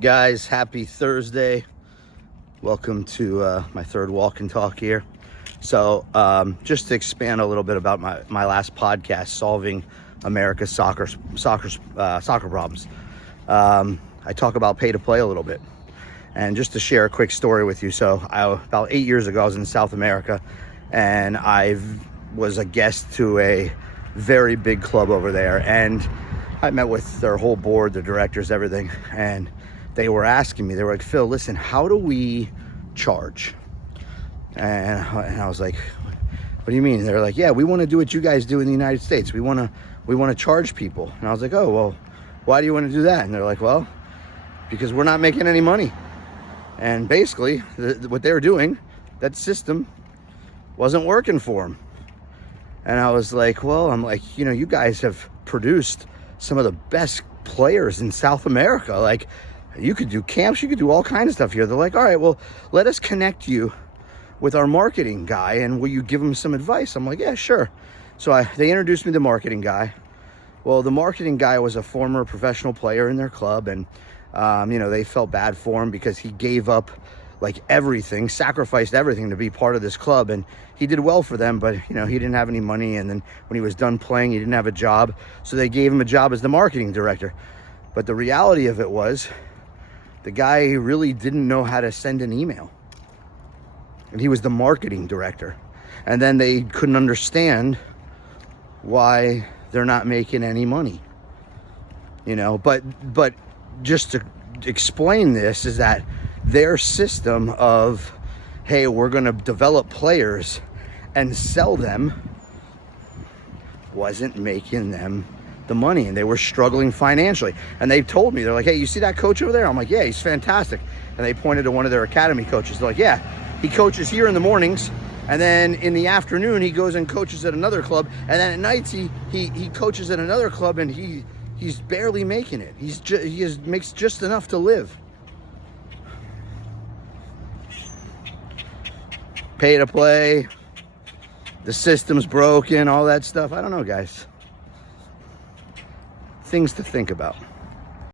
Guys, happy Thursday. Welcome to my third walk and talk here. So just to expand a little bit about my last podcast, Solving America's Soccer Problems. I talk about pay to play a little bit. And just to share a quick story with you. So about 8 years ago, I was in South America, and I was a guest to a very big club over there. And I met with their whole board, the directors, everything. And they were asking me, they were like, Phil, listen, how do we charge? And I was like, what do you mean? They're like, yeah, we want to do what you guys do in the United States. We want to charge people. And I was like, oh, well, why do you want to do that? And they're like, well, because we're not making any money. And basically, what they were doing, that system wasn't working for them. And I was like, well, you guys have produced some of the best players in South America. Like, you could do camps, you could do all kinds of stuff here. They're like, all right, well, let us connect you with our marketing guy, and will you give him some advice? I'm like, yeah, sure. So they introduced me to the marketing guy. Well, the marketing guy was a former professional player in their club, and they felt bad for him because he gave up like everything, sacrificed everything to be part of this club, and he did well for them, but he didn't have any money, and then when he was done playing, he didn't have a job, so they gave him a job as the marketing director. But the reality of it was, the guy really didn't know how to send an email. And he was the marketing director. And then they couldn't understand why they're not making any money. But just to explain this is that their system of, hey, we're going to develop players and sell them wasn't making them the money, and they were struggling financially. And they told me, they're like, hey, you see that coach over there? I'm like, yeah, he's fantastic. And they pointed to one of their academy coaches. They're like, yeah, he coaches here in the mornings, and then in the afternoon he goes and coaches at another club, and then at nights he coaches at another club, and he's barely making it. He makes just enough to live. Pay to play, the system's broken, all that stuff. I don't know, guys. Things to think about.